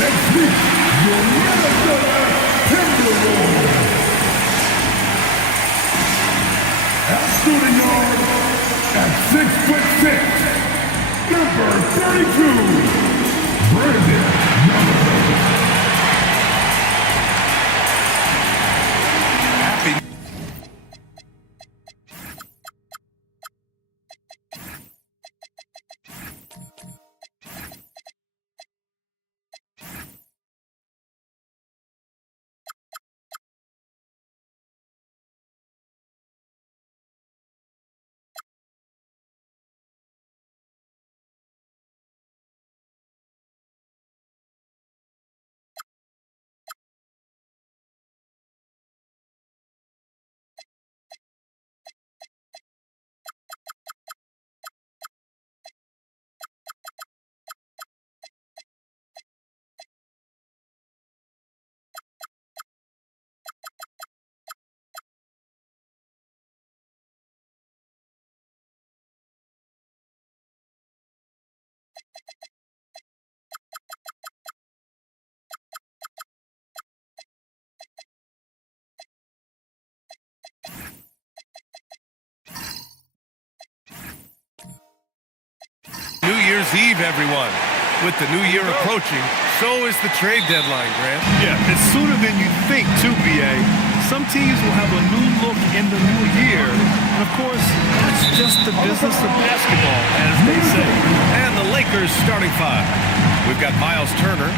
Let's meet your Minnesota Timberwolves. At shooting guard, at 6'6", number 32, Brandon Miller. New Year's Eve, everyone. With the new year approaching, so is the trade deadline, Grant. Yeah, it's sooner than you think, too, B.A. Some teams will have a new look in the new year. And, of course, that's just the business of basketball, as they say. And the Lakers starting five. We've got Miles Turner.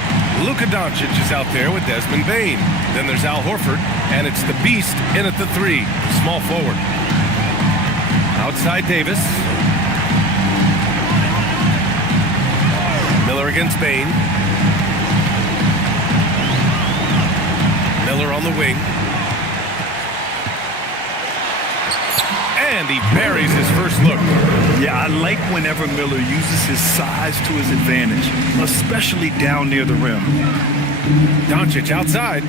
Luka Doncic is out there with Desmond Bane. Then there's Al Horford, and it's the Beast in at the three, small forward. Outside Davis. Miller against Bane. Miller on the wing. And he buries his first look. Yeah, I like whenever Miller uses his size to his advantage, especially down near the rim. Doncic outside.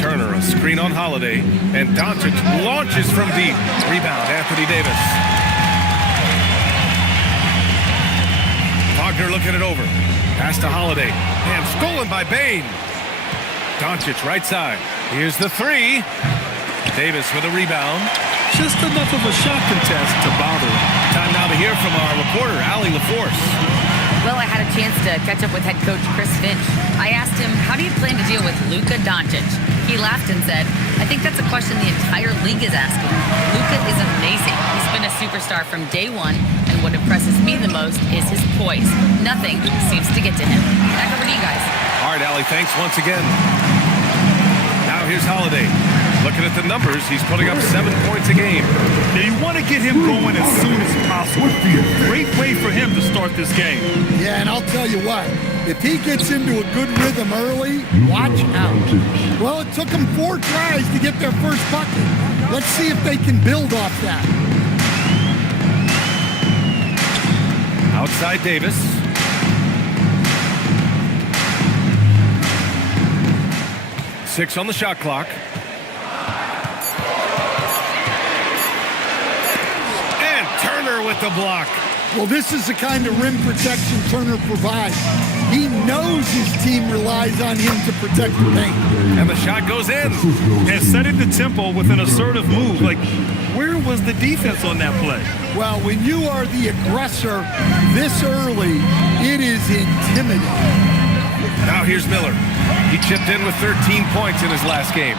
Turner, a screen on Holiday. And Doncic launches from deep. Rebound, Anthony Davis. Wagner looking it over. Pass to Holiday. And stolen by Bane. Doncic right side. Here's the three. Davis with a rebound. Just enough of a shot contest to bother him. Time now to hear from our reporter, Allie LaForce. Well, I had a chance to catch up with head coach Chris Finch. I asked him, how do you plan to deal with Luka Doncic? He laughed and said, I think that's a question the entire league is asking. Luka is amazing. He's been a superstar from day one, and what impresses me the most is his poise. Nothing seems to get to him. Back over to you guys. All right, Allie, thanks once again. Now here's Holiday. Looking at the numbers, he's putting up 7 points a game. Now you want to get him going as soon as possible. Great way for him to start this game. Yeah, and I'll tell you what, if he gets into a good rhythm early, watch out. Well, it took him 4 tries to get their first bucket. Let's see if they can build off that. Outside Davis. Six on the shot clock. And Turner with the block. Well, this is the kind of rim protection Turner provides. He knows his team relies on him to protect the paint. And the shot goes in. And setting the tempo with an assertive move. Like, where was the defense on that play? Well, when you are the aggressor this early, it is intimidating. Now here's Miller. He chipped in with 13 points in his last game.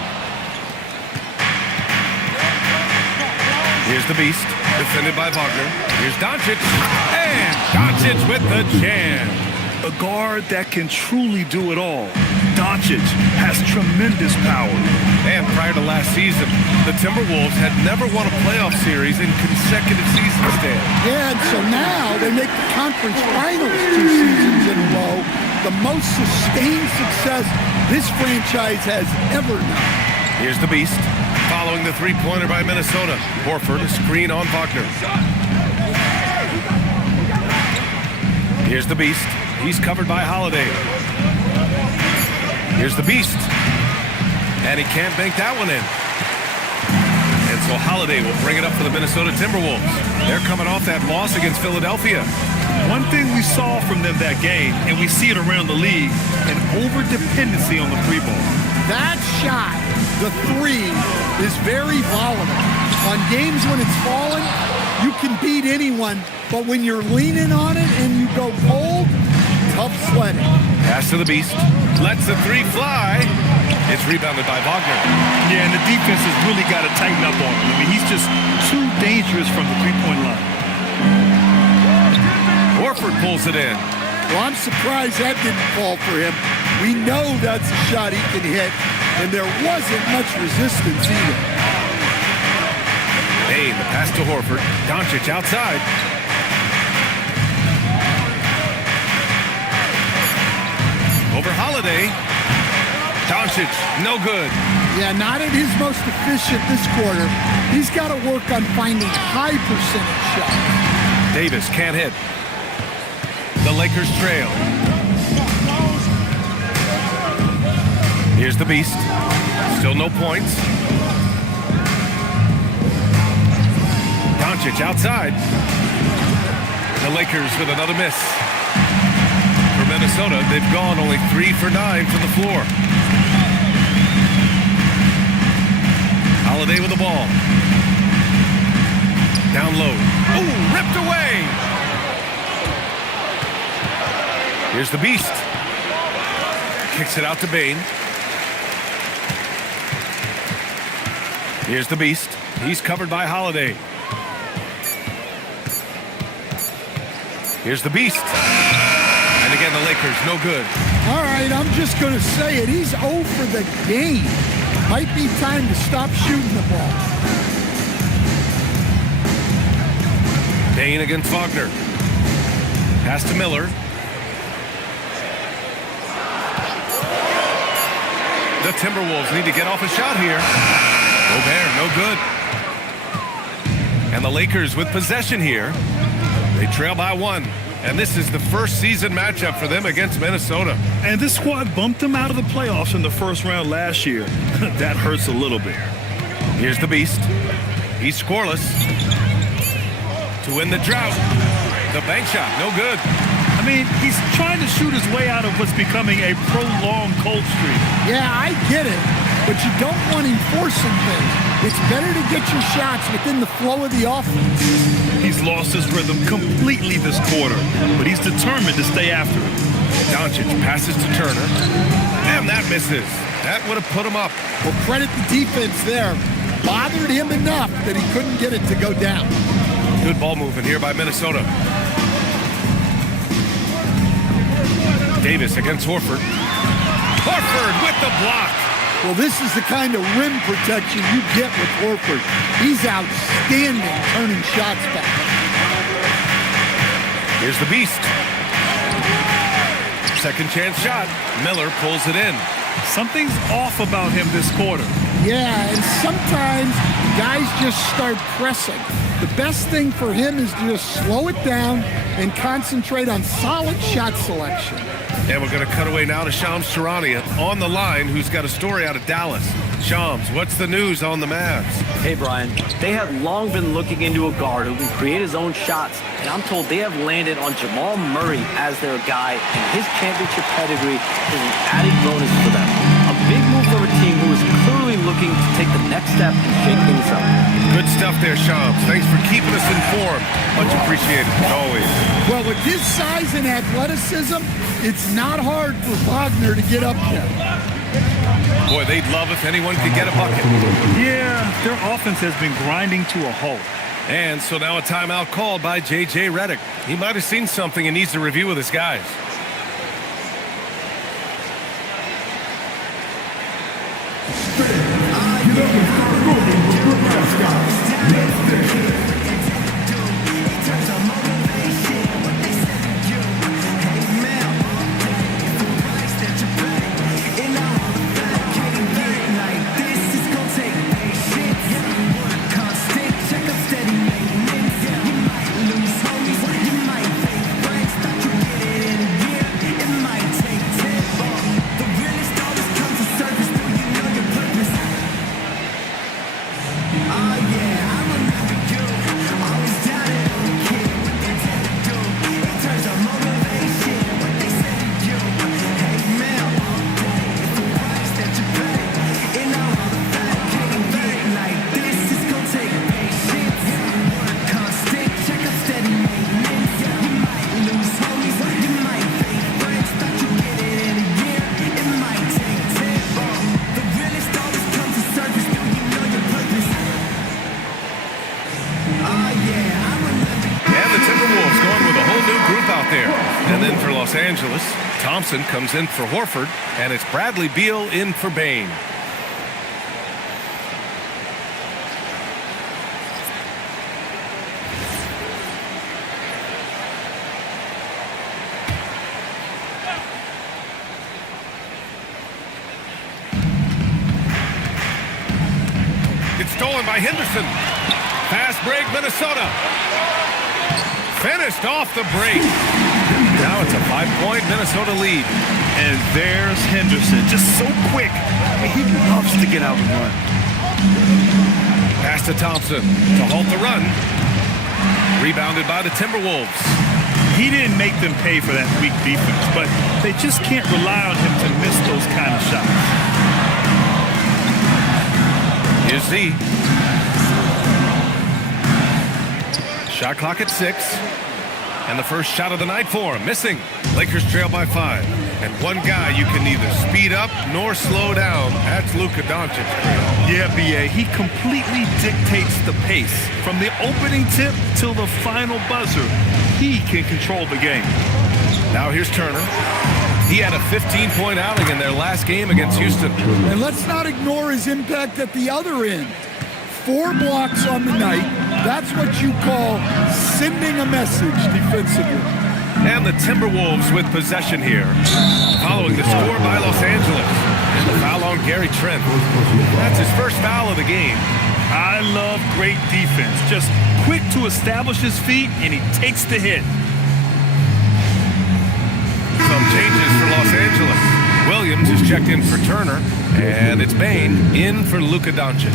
Here's the Beast, defended by Wagner. Here's Doncic, and Doncic with the jam. A guard that can truly do it all. Doncic has tremendous power. And prior to last season, the Timberwolves had never won a playoff series in consecutive seasons, Dan. Yeah, and so now they make the conference finals 2 seasons in a row. The most sustained success this franchise has ever known. Here's the Beast, following the three-pointer by Minnesota. Horford, a screen on Wagner. Here's the Beast. He's covered by Holiday. Here's the Beast. And he can't bank that one in. And so Holiday will bring it up for the Minnesota Timberwolves. They're coming off that loss against Philadelphia. One thing we saw from them that game, and we see it around the league, an over-dependency on the three ball. That shot, the three, is very volatile. On games when it's falling, you can beat anyone, but when you're leaning on it and you go cold, tough sledding. Pass to the Beast. Lets the three fly. It's rebounded by Wagner. Yeah, and the defense has really got to tighten up on him. I mean, he's just too dangerous from the three-point line. Horford pulls it in. Well, I'm surprised that didn't fall for him. We know that's a shot he can hit, and there wasn't much resistance either. Bane, the pass to Horford. Doncic outside. Over Holiday. Doncic, no good. Yeah, not at his most efficient this quarter. He's got to work on finding high percentage shots. Davis can't hit. The Lakers trail. Here's the Beast. Still no points. Doncic outside. The Lakers with another miss. For Minnesota, they've gone only 3 for 9 from the floor. Holiday with the ball. Down low. Oh, ripped away. Here's the Beast. Kicks it out to Bane. Here's the Beast. He's covered by Holiday. Here's the Beast. And again, the Lakers, no good. All right, I'm just going to say it. He's 0 for the game. Might be time to stop shooting the ball. Bane against Wagner. Pass to Miller. The Timberwolves need to get off a shot here. Gobert, no good. And the Lakers with possession here. They trail by 1. And this is the first season matchup for them against Minnesota. And this squad bumped them out of the playoffs in the first round last year. That hurts a little bit. Here's the Beast. He's scoreless. To win the drought. The bank shot, no good. I mean, he's trying to shoot his way out of what's becoming a prolonged cold streak. Yeah, I get it, but you don't want him forcing things. It's better to get your shots within the flow of the offense. He's lost his rhythm completely this quarter, but he's determined to stay after it. Doncic passes to Turner. And that misses. That would have put him up. Well, credit the defense there. Bothered him enough that he couldn't get it to go down. Good ball movement here by Minnesota. Davis against Horford. Horford with the block. Well, this is the kind of rim protection you get with Horford. He's outstanding turning shots back. Here's the Beast. Second chance shot. Miller pulls it in. Something's off about him this quarter. Yeah, and sometimes guys just start pressing. The best thing for him is to just slow it down and concentrate on solid shot selection. And we're going to cut away now to Shams Charania on the line, who's got a story out of Dallas. Shams, what's the news on the Mavs? Hey, Brian. They have long been looking into a guard who can create his own shots, and I'm told they have landed on Jamal Murray as their guy, and his championship pedigree is an added bonus for them. A big move for a team who is clearly looking to take the next step and shake things up. Good stuff there, Shams. Thanks for keeping us informed. Much appreciated, as always. Well, with his size and athleticism, it's not hard for Wagner to get up there. Boy, they'd love if anyone could get a bucket. Yeah, their offense has been grinding to a halt. And so now a timeout called by J.J. Redick. He might have seen something and needs to review with his guys. out there. And then for Los Angeles, Thompson comes in for Horford, and it's Bradley Beal in for Bane. It's stolen by Henderson. Fast break, Minnesota. Finished off the break. Now it's a 5-point Minnesota lead. And there's Henderson, just so quick. I mean, he loves to get out and run. Pass to Thompson to halt the run. Rebounded by the Timberwolves. He didn't make them pay for that weak defense, but they just can't rely on him to miss those kind of shots. Here's Z. Shot clock at 6. And the first shot of the night for him. Missing. Lakers trail by 5. And one guy you can neither speed up nor slow down. That's Luka Doncic. Yeah, B.A. He completely dictates the pace. From the opening tip till the final buzzer, he can control the game. Now here's Turner. He had a 15-point outing in their last game against Houston. And let's not ignore his impact at the other end. 4 blocks on the night. That's what you call sending a message defensively. And the Timberwolves with possession here. Following the score by Los Angeles. And the foul on Gary Trent. That's his first foul of the game. I love great defense. Just quick to establish his feet, and he takes the hit. Some changes for Los Angeles. Williams is checked in for Turner. And it's Bane in for Luka Doncic.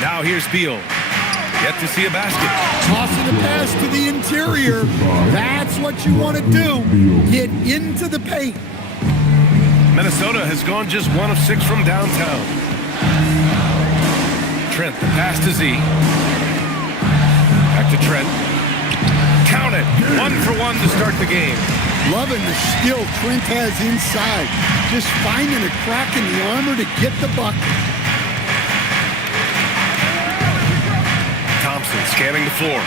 Now here's Beal. Yet to see a basket. Tossing a pass to the interior. That's what you want to do. Get into the paint. Minnesota has gone just 1 of 6 from downtown. Trent, the pass to Z. Back to Trent. Count it. 1 for 1 to start the game. Loving the skill Trent has inside. Just finding a crack in the armor to get the bucket. Thompson scanning the floor.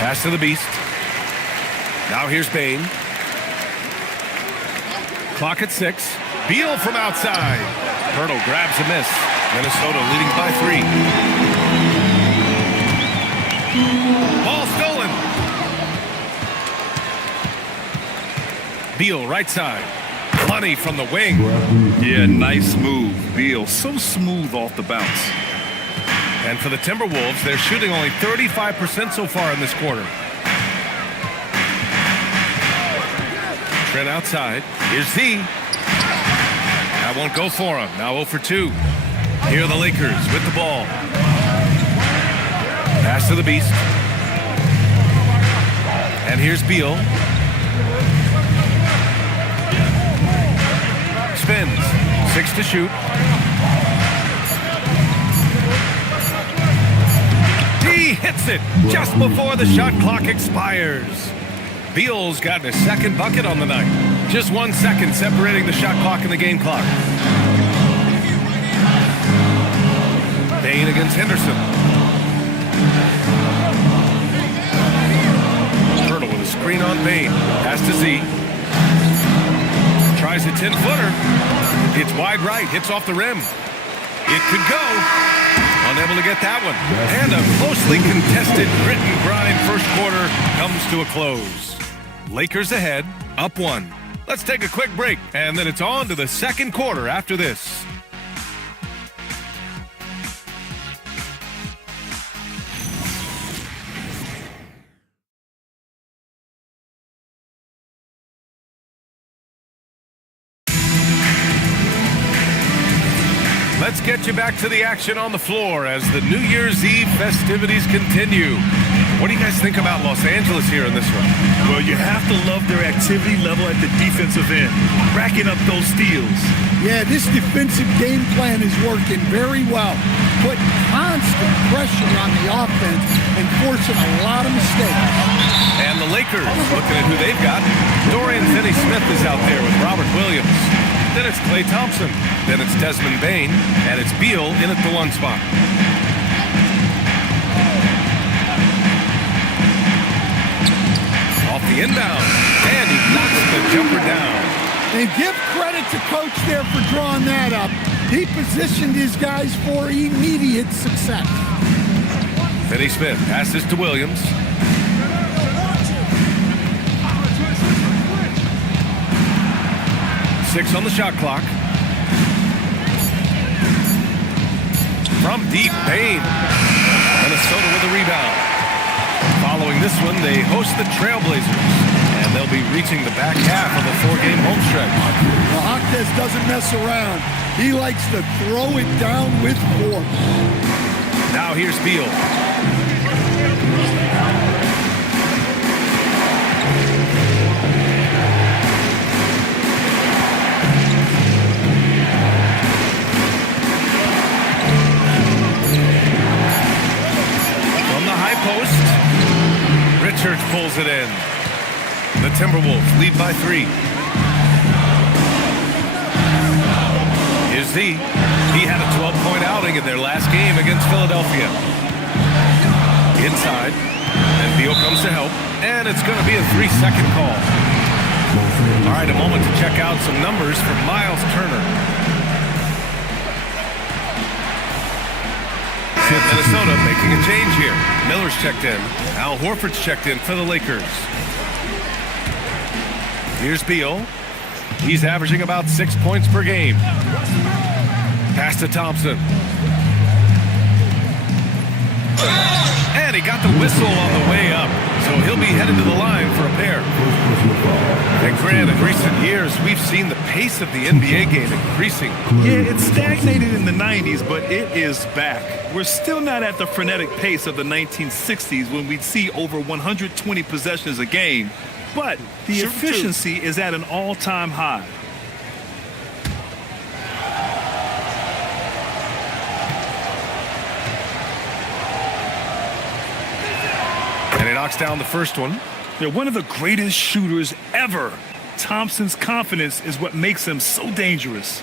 Pass to the Beast. Now here's Bane. Clock at 6. Beal from outside. Hurdle grabs a miss. Minnesota leading by 3. Ball stolen. Beal right side. Money from the wing. Yeah, nice move. Beal, so smooth off the bounce. And for the Timberwolves, they're shooting only 35% so far in this quarter. Trent outside. Here's Z. That won't go for him. Now 0 for 2. Here are the Lakers with the ball. Pass to the Beast. And here's Beal. Spins. 6 to shoot. He hits it just before the shot clock expires. Beal's gotten his second bucket on the night. Just 1 second separating the shot clock and the game clock. Bane against Henderson. Hurdle with a screen on Bane. Pass to Z. Tries a 10-footer. It's wide right. Hits off the rim. It could go. Unable to get that one. And a closely contested grit and grind first quarter comes to a close. Lakers ahead, up 1. Let's take a quick break, and then it's on to the second quarter after this. Let's get you back to the action on the floor as the New Year's Eve festivities continue. What do you guys think about Los Angeles here in this one? Well, you have to love their activity level at the defensive end, racking up those steals. Yeah, this defensive game plan is working very well. Put constant pressure on the offense and forcing a lot of mistakes. And the Lakers, looking at who they've got. Dorian Finney-Smith is out there with Robert Williams. Then it's Klay Thompson. Then it's Desmond Bane. And it's Beal in at the 1 spot. And give credit to Coach there for drawing that up. He positioned his guys for immediate success. Finney Smith passes to Williams. Six on the shot clock. From deep, Payne. Minnesota with a rebound. Following this one, they host the Trailblazers. And they'll be reaching the back half of the four-game home stretch. Well, Hawkes doesn't mess around. He likes to throw it down with force. Now here's Beal. From the high post, Richards pulls it in. The Timberwolves lead by 3. Here's Z. He had a 12-point outing in their last game against Philadelphia. Inside, and Beal comes to help, and it's going to be a 3-second call. All right, a moment to check out some numbers from Miles Turner. Minnesota making a change here. Miller's checked in. Al Horford's checked in for the Lakers. Here's Beal. He's averaging about 6 points per game. Pass to Thompson. And he got the whistle on the way up, so he'll be headed to the line for a pair. And Grant, in recent years, we've seen the pace of the NBA game increasing. Yeah, it stagnated in the 90s, but it is back. We're still not at the frenetic pace of the 1960s when we'd see over 120 possessions a game, but the efficiency is at an all-time high. And he knocks down the first one. They're one of the greatest shooters ever. Thompson's confidence is what makes him so dangerous.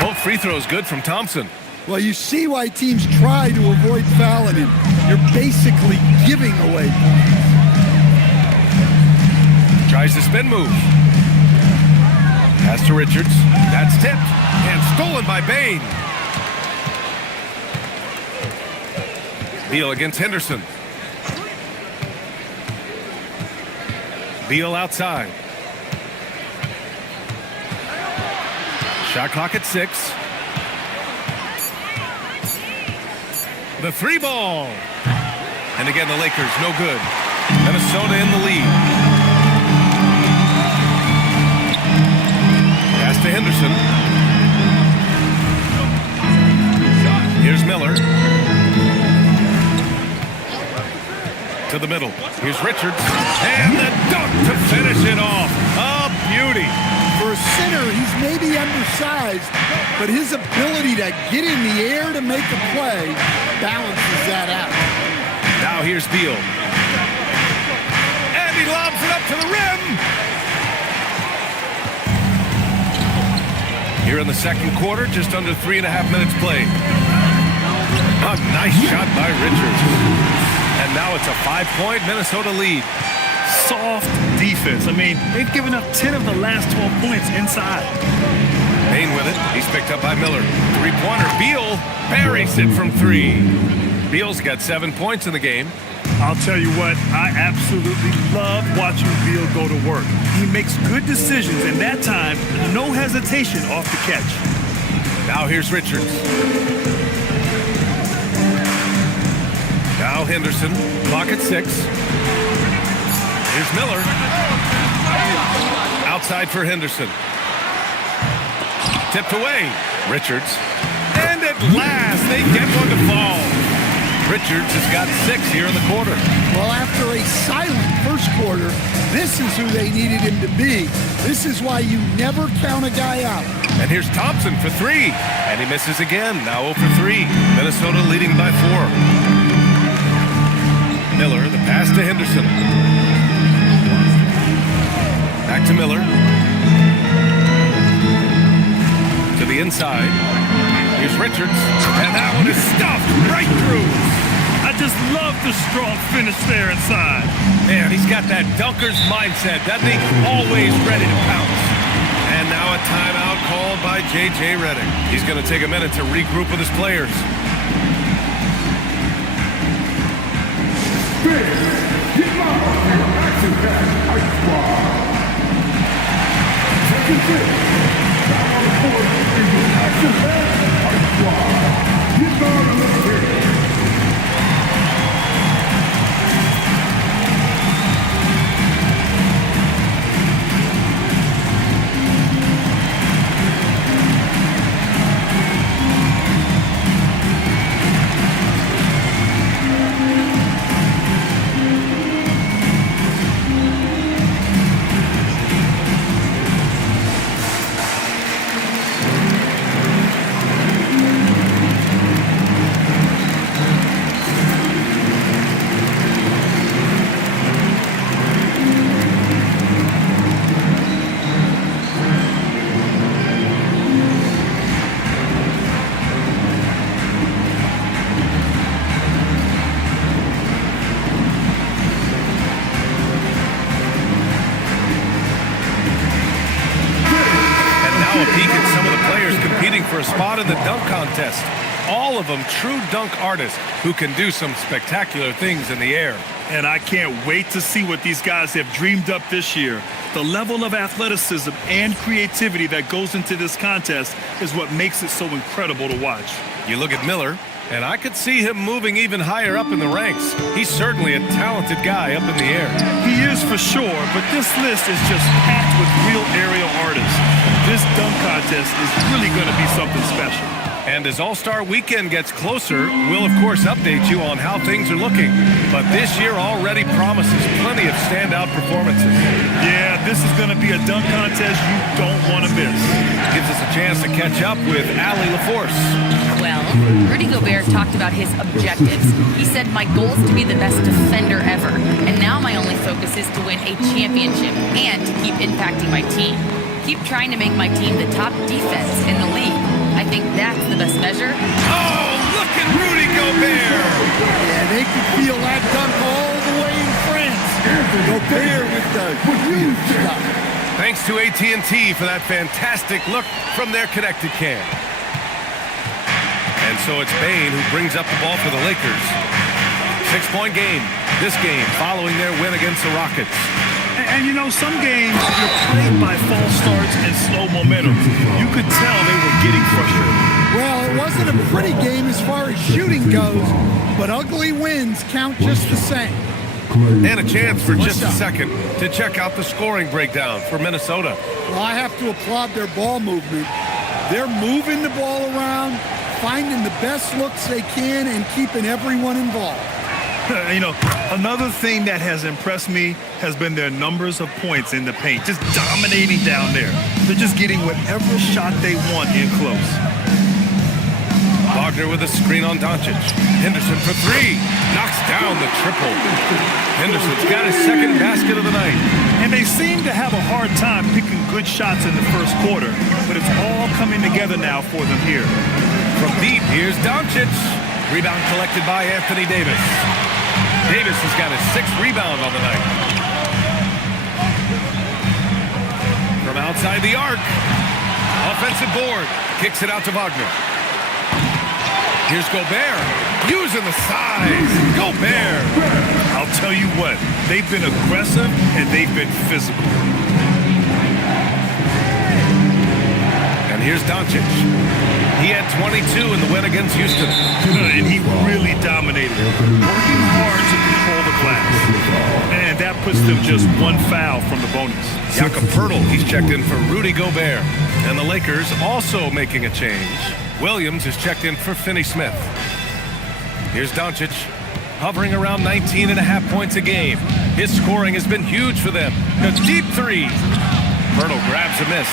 Both free throws good from Thompson. Well, you see why teams try to avoid fouling him. You're basically giving away points. Tries the spin move. Pass to Richards. That's tipped and stolen by Bain. Beal against Henderson. Beal outside. Shot clock at 6. The 3 ball. And again, the Lakers no good. Minnesota in the lead. Pass to Henderson. Here's Miller. To the middle. Here's Richards. And the dunk to finish it off. A beauty. For a center, he's maybe undersized, but his ability to get in the air to make a play balances that out. Now here's Beal. And he lobs it up to the rim. Here in the second quarter, just under 3.5 minutes played. A nice shot by Richards. And now it's a 5-point Minnesota lead. Soft defense. I mean, they've given up 10 of the last 12 points inside. Payne with it. He's picked up by Miller. 3-pointer. Beal buries it from 3. Beal's got 7 points in the game. I'll tell you what, I absolutely love watching Beal go to work. He makes good decisions, and that time, no hesitation off the catch. Now here's Richards. Now Henderson. Clock at 6. Here's Miller. Outside for Henderson. Tipped away. Richards. And at last, they get one to fall. Richards has got 6 here in the quarter. Well, after a silent first quarter, this is who they needed him to be. This is why you never count a guy out. And here's Thompson for 3. And he misses again. Now 0 for 3. Minnesota leading by 4. Miller, the pass to Henderson. Back to Miller. To the inside. Here's Richards. And that one is stuffed right through. I just love the strong finish there inside. Man, he's got that dunker's mindset, doesn't he? Always ready to pounce. And now a timeout called by J.J. Redick. He's going to take a minute to regroup with his players. For a spot in the dunk contest. All of them true dunk artists who can do some spectacular things in the air. And I can't wait to see what these guys have dreamed up this year. The level of athleticism and creativity that goes into this contest is what makes it so incredible to watch. You look at Miller, and I could see him moving even higher up in the ranks. He's certainly a talented guy up in the air. He is for sure, but this list is just packed with real aerial artists. This dunk contest is really going to be something special. And as All-Star Weekend gets closer, we'll of course update you on how things are looking. But this year already promises plenty of standout performances. Yeah, this is going to be a dunk contest you don't want to miss. Gives us a chance to catch up with Allie LaForce. Well, Rudy Gobert talked about his objectives. He said, my goal is to be the best defender ever. And now my only focus is to win a championship and to keep impacting my team. Keep trying to make my team the top defense in the league. I think that's the best measure. Oh, look at Rudy Gobert! Yeah, they could feel that dunk all the way in France. Gobert with the huge stuff. Thanks to AT&T for that fantastic look from their connected cam. And so it's Bane who brings up the ball for the Lakers. 6-point game. This game following their win against the Rockets. And you know, some games you're played by false starts and slow momentum. You could tell they were getting frustrated. Well, it wasn't a pretty game as far as shooting goes, but ugly wins count just the same. And a chance for just a second to check out the scoring breakdown for Minnesota. Well, I have to applaud their ball movement. They're moving the ball around, finding the best looks they can, and keeping everyone involved. You know, another thing that has impressed me has been their numbers of points in the paint, just dominating down there. They're just getting whatever shot they want in close. Wagner with a screen on Doncic. Henderson for three. Knocks down the triple. Henderson's got his second basket of the night. And they seem to have a hard time picking good shots in the first quarter, but it's all coming together now for them here. From deep, here's Doncic. Rebound collected by Anthony Davis. Davis has got his 6th rebound on the night. From outside the arc. Offensive board. Kicks it out to Wagner. Here's Gobert. Using the size. Gobert. I'll tell you what, they've been aggressive and they've been physical. And here's Doncic. He had 22 in the win against Houston. And he really dominated, working hard to control the glass. And that puts them just one foul from the bonus. Jakob Poeltl, he's checked in for Rudy Gobert. And the Lakers also making a change. Williams is checked in for Finney Smith. Here's Doncic, hovering around 19.5 points a game. His scoring has been huge for them. A deep three. Poeltl grabs a miss.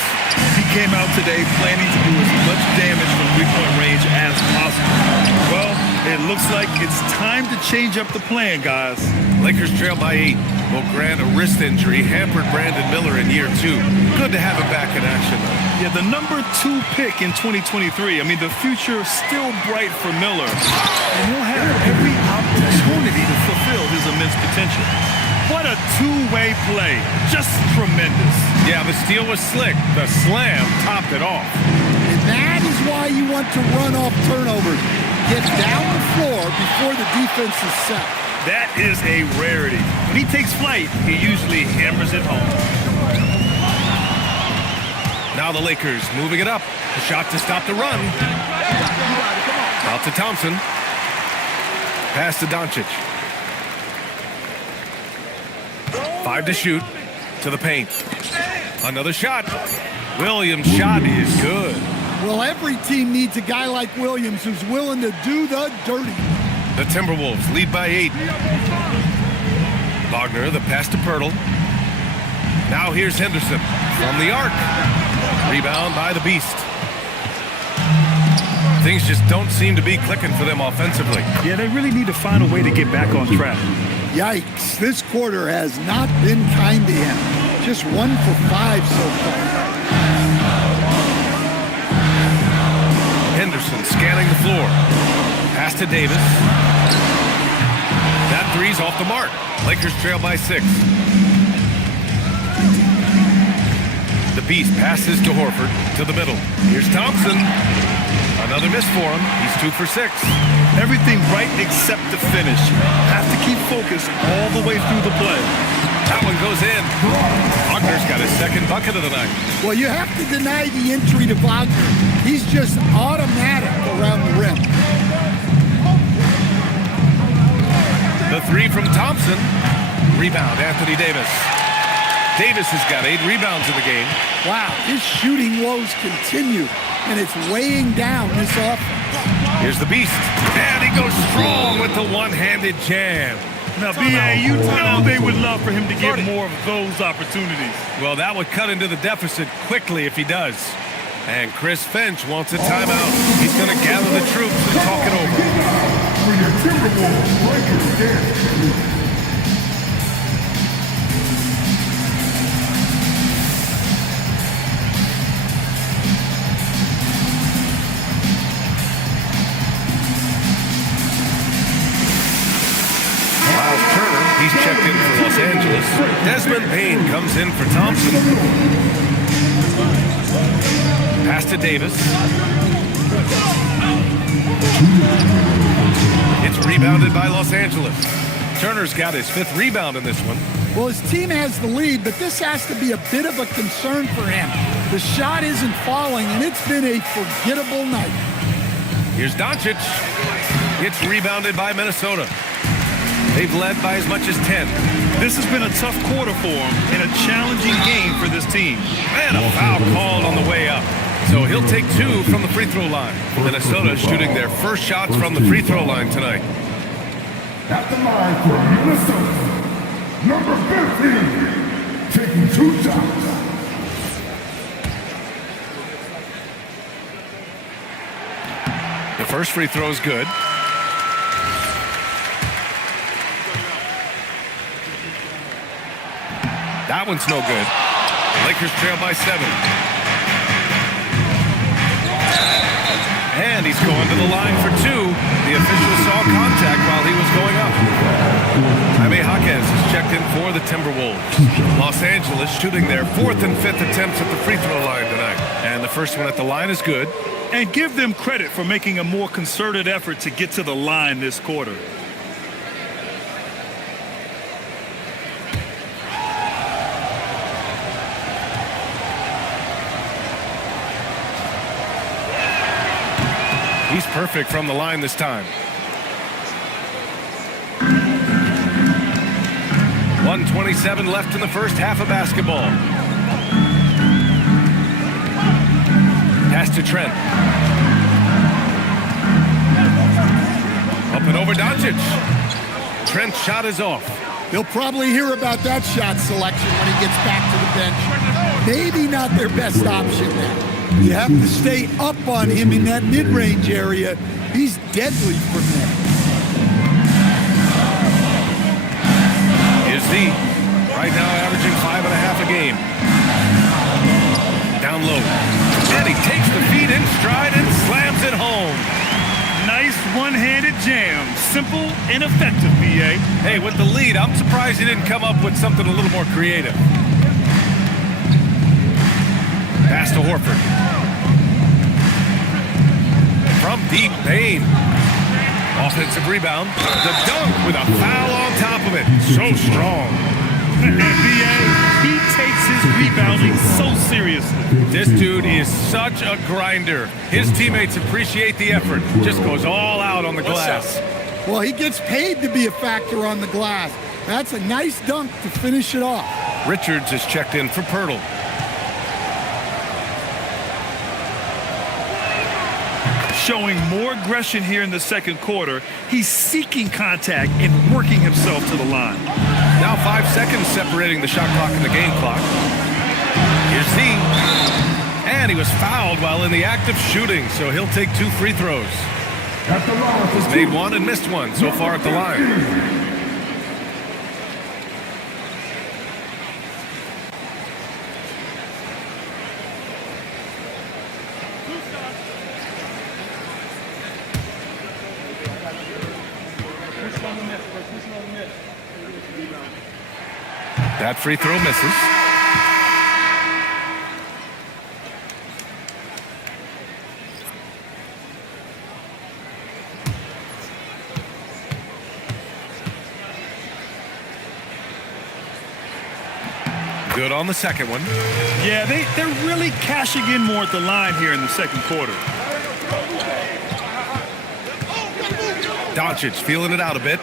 He came out today planning to do as much damage from three-point range as possible. Well, it looks like it's time to change up the plan, guys. Lakers trail by 8. Well, Grant, a wrist injury hampered Brandon Miller in year 2. Good to have him back in action, though. Yeah, the number 2 pick in 2023. I mean, the future is still bright for Miller. And he'll have every opportunity to fulfill his immense potential. What a two-way play. Just tremendous. Yeah, the steal was slick. The slam topped it off. And that is why you want to run off turnovers. Get down the floor before the defense is set. That is a rarity. When he takes flight, he usually hammers it home. Now the Lakers moving it up. A shot to stop the run. Out to Thompson. Pass to Doncic. 5 to shoot. To the paint. Another shot. Williams' shot is good. Well, every team needs a guy like Williams who's willing to do the dirty. The Timberwolves lead by 8. Wagner, the pass to Pirtle. Now here's Henderson from the arc. Rebound by the Beast. Things just don't seem to be clicking for them offensively. Yeah, they really need to find a way to get back on track. Yikes, this quarter has not been kind to him. Just 1 for 5 so far. Henderson scanning the floor. Pass to Davis. That three's off the mark. Lakers trail by 6. The Beast passes to Horford to the middle. Here's Thompson. Another miss for him. He's 2 for 6. Everything right except the finish. Have to keep focused all the way through the play. That one goes in. Wagner's got his second bucket of the night. Well, you have to deny the entry to Wagner. He's just automatic around the rim. The 3 from Thompson. Rebound, Anthony Davis. Davis has got 8 rebounds in the game. Wow, his shooting woes continue, and it's weighing down this offense. Here's the Beast. And he goes strong with the one-handed jam. Now, B.A., you know they would love for him to get more of those opportunities. Well, that would cut into the deficit quickly if he does. And Chris Finch wants a timeout. He's going to gather the troops and talk it over. For your Timberwolves, Lakers dance. He's checked in for Los Angeles. Desmond Payne comes in for Thompson. Pass to Davis. It's rebounded by Los Angeles. Turner's got his 5th rebound in this one. Well, his team has the lead, but this has to be a bit of a concern for him. The shot isn't falling, and it's been a forgettable night. Here's Doncic. It's rebounded by Minnesota. They've led by as much as 10. This has been a tough quarter for him and a challenging game for this team. And a foul called on the way up. So he'll take 2 from the free throw line. Minnesota shooting their first shots from the free throw line tonight. At the line for Minnesota, number 15, taking 2 shots. The first free throw is good. That one's no good. Lakers trail by 7. And he's going to the line for 2. The official saw contact while he was going up. Jaime Jaquez is checked in for the Timberwolves. Los Angeles shooting their 4th and 5th attempts at the free throw line tonight. And the first one at the line is good. And give them credit for making a more concerted effort to get to the line this quarter. He's perfect from the line this time. 1:27 left in the first half of basketball. Pass to Trent. Up and over Doncic. Trent's shot is off. He'll probably hear about that shot selection when he gets back to the bench. Maybe not their best option now. You have to stay up on him in that mid-range area. He's deadly from there. jam. Simple and effective, B.A. Hey, with the lead, I'm surprised he didn't come up with something a little more creative. Pass to Horford. From deep, Payne. Offensive rebound. The dunk with a foul on top of it. So strong. And B.A., he takes his rebounding so seriously. This dude is such a grinder. His teammates appreciate the effort. Just goes all out on the glass. Well, he gets paid to be a factor on the glass. That's a nice dunk to finish it off. Richards is checked in for Pirtle. Showing more aggression here in the second quarter. He's seeking contact and working himself to the line. Now 5 seconds separating the shot clock and the game clock. Here's Z. And he was fouled while in the act of shooting, so he'll take 2 free throws. He's made 1 and missed 1 so far at the line. That free throw misses. Good on the second one. Yeah, they're really cashing in more at the line here in the second quarter. Doncic feeling it out a bit.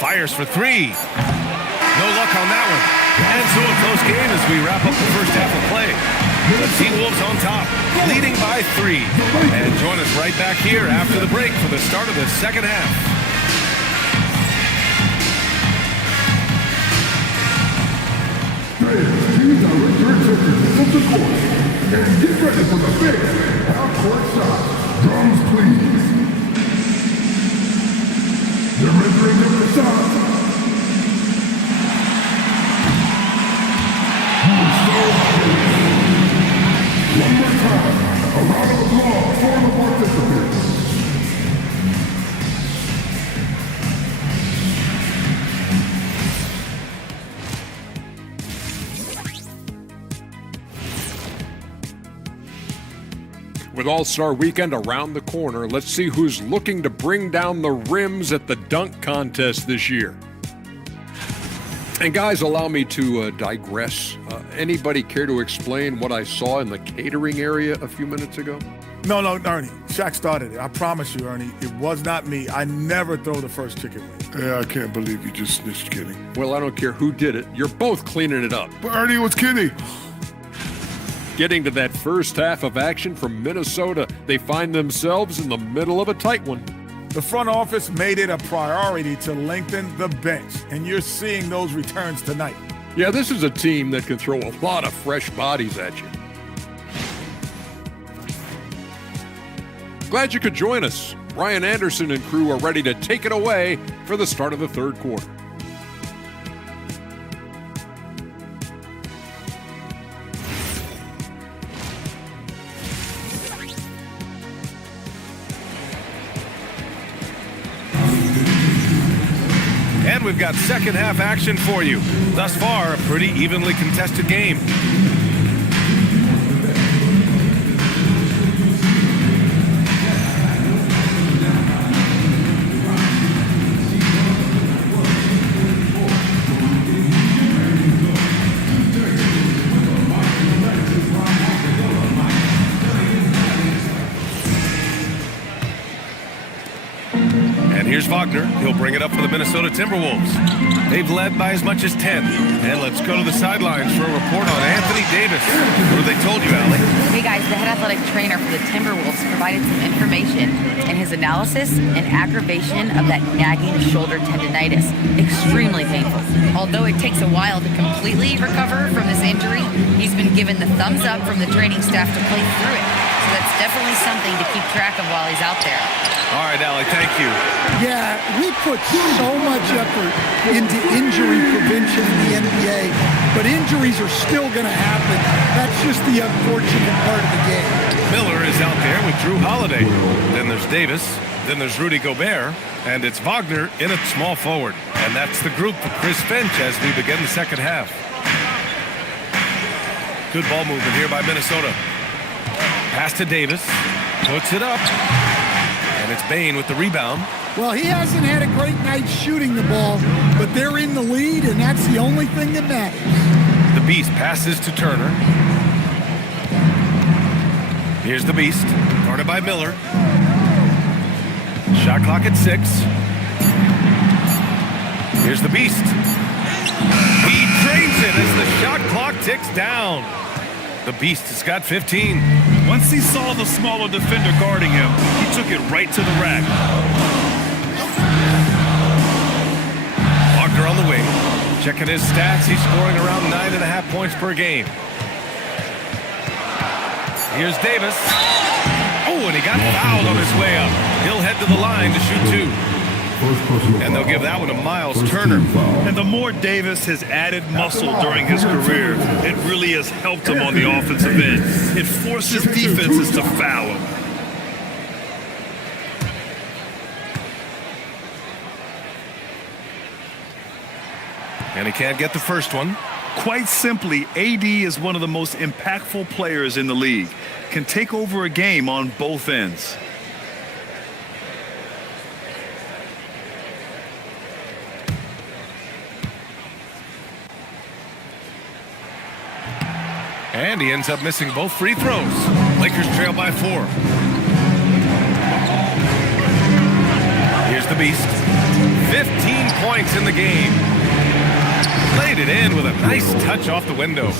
Fires for 3. No luck on that one. And so a close game as we wrap up the first half of play. The T-Wolves on top, leading by 3. And join us right back here after the break for the start of the second half. Use our return tickets from the court and get ready for the big half-court shot. Drums, please. They're measuring up the shot. One more time, a round of applause for the participants. With All-Star Weekend around the corner, let's see who's looking to bring down the rims at the dunk contest this year. And guys, allow me to digress. Anybody care to explain what I saw in the catering area a few minutes ago? No, Ernie. Shaq started it. I promise you, Ernie, it was not me. I never throw the first chicken wing. Yeah, I can't believe you just snitched Kenny. Well, I don't care who did it. You're both cleaning it up. But Ernie, it was Kenny. Getting to that first half of action from Minnesota, they find themselves in the middle of a tight one. The front office made it a priority to lengthen the bench, and you're seeing those returns tonight. Yeah, this is a team that can throw a lot of fresh bodies at you. Glad you could join us. Ryan Anderson and crew are ready to take it away for the start of the third quarter. And we've got second half action for you. Thus far, a pretty evenly contested game. Here's Wagner. He'll bring it up for the Minnesota Timberwolves. They've led by as much as 10. And let's go to the sidelines for a report on Anthony Davis. What have they told you, Allie? Hey guys, the head athletic trainer for the Timberwolves provided some information. In his analysis, an aggravation of that nagging shoulder tendonitis. Extremely painful. Although it takes a while to completely recover from this injury, he's been given the thumbs up from the training staff to play through it. So that's definitely something to keep track of while he's out there. All right, Allie, thank you. Yeah, we put so much effort into injury prevention in the NBA, but injuries are still going to happen. That's just the unfortunate part of the game. Miller is out there with Drew Holiday. Then there's Davis. Then there's Rudy Gobert. And it's Wagner in at small forward. And that's the group for Chris Finch as we begin the second half. Good ball movement here by Minnesota. Pass to Davis. Puts it up. And it's Bane with the rebound. Well, he hasn't had a great night shooting the ball, but they're in the lead, and that's the only thing that matters. The Beast passes to Turner. Here's the Beast, guarded by Miller. Shot clock at 6. Here's the Beast. He drains it as the shot clock ticks down. The Beast has got 15. Once he saw the smaller defender guarding him, he took it right to the rack. Wagner on the wing. Checking his stats, he's scoring around 9.5 points per game. Here's Davis. Oh, and he got fouled on his way up. He'll head to the line to shoot 2. And they'll give that one to Miles Turner. And the more Davis has added muscle during his career, it really has helped him on the offensive end. It forces defenses to foul him. And he can't get the first one. Quite simply, AD is one of the most impactful players in the league. Can take over a game on both ends. And he ends up missing both free throws. Lakers trail by 4. Here's the Beast. 15 points in the game. Played it in with a nice touch off the window.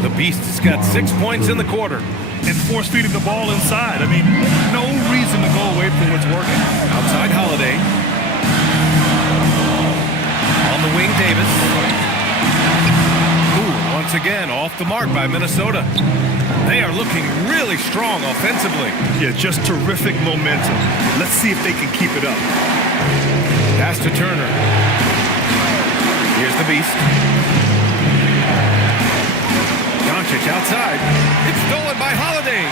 The Beast has got 6 points in the quarter. And force feeding the ball inside. I mean, no reason to go away from what's working. Outside Holiday. On the wing, Davis. Ooh, once again, off the mark by Minnesota. They are looking really strong offensively. Yeah, just terrific momentum. Let's see if they can keep it up. Pass to Turner. Here's the Beast. Doncic outside. It's stolen by Holiday.